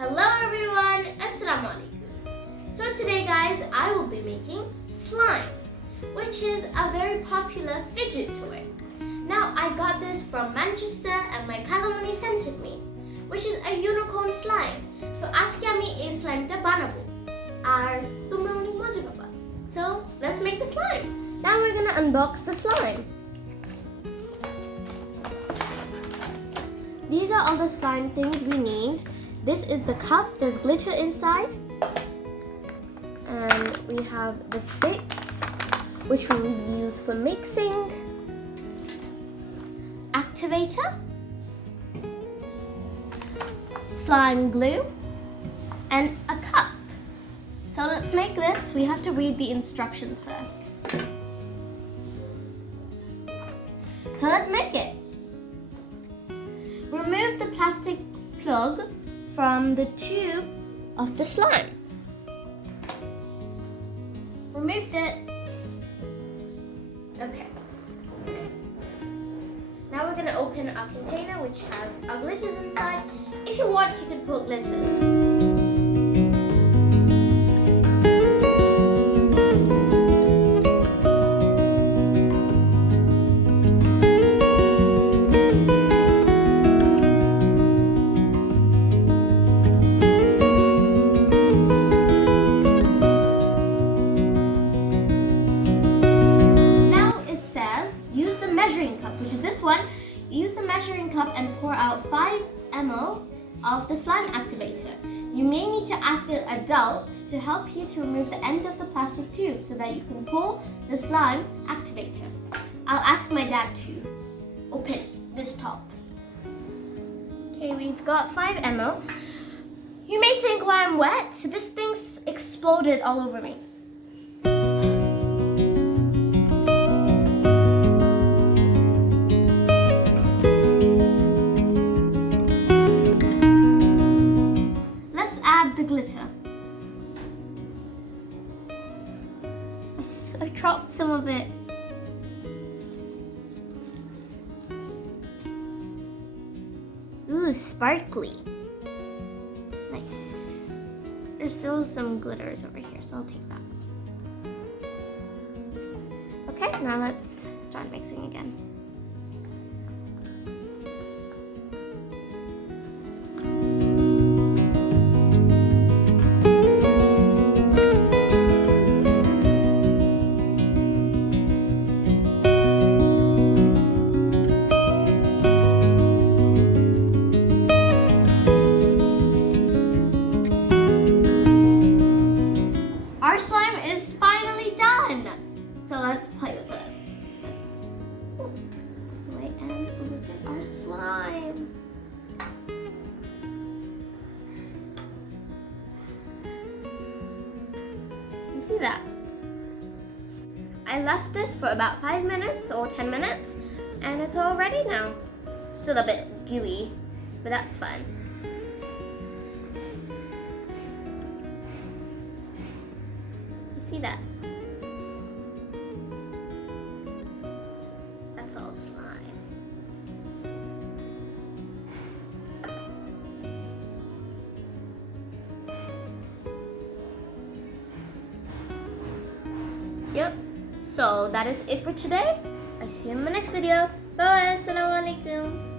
Hello everyone, Assalamu alaikum. So today guys, I will be making slime, which is a very popular fidget toy. Now I got this from Manchester and my kalamani sent it me, which is a unicorn slime. So ask আমি এই স্লাইমটা বানাবো আর তোমরা অনেক মজা পাবা. So let's make the slime. Now we're going to unbox the slime. These are all the slime things we need. This is the cup, there's glitter inside. And we have the sticks, which we will use for mixing. Activator. Slime glue. And a cup. So let's make this. We have to read the instructions first. So let's make it. Remove the plastic plug from the tube of the slime. Removed it. Okay. Now we're going to open our container which has our glitters inside. If you want, you can put glitters. Which is this one. Use the measuring cup and pour out 5 ml of the slime activator. You may need to ask an adult to help you to remove the end of the plastic tube so that you can pour the slime activator. I'll ask my dad to open this top. Okay, we've got 5 ml. You may think why I'm wet. This thing exploded all over me. Glitter. I dropped some of it. Ooh, sparkly. Nice. There's still some glitters over here, so I'll take that. Okay, now let's start mixing again. Our slime is finally done. So let's play with it. Let's pull this way and look at our slime. You see that? I left this for about 5 minutes or 10 minutes and it's all ready now. Still a bit gooey, but that's fine. See that? That's all slime. Yep. So that is it for today. I see you in my next video. Bye. Assalamu alaikum.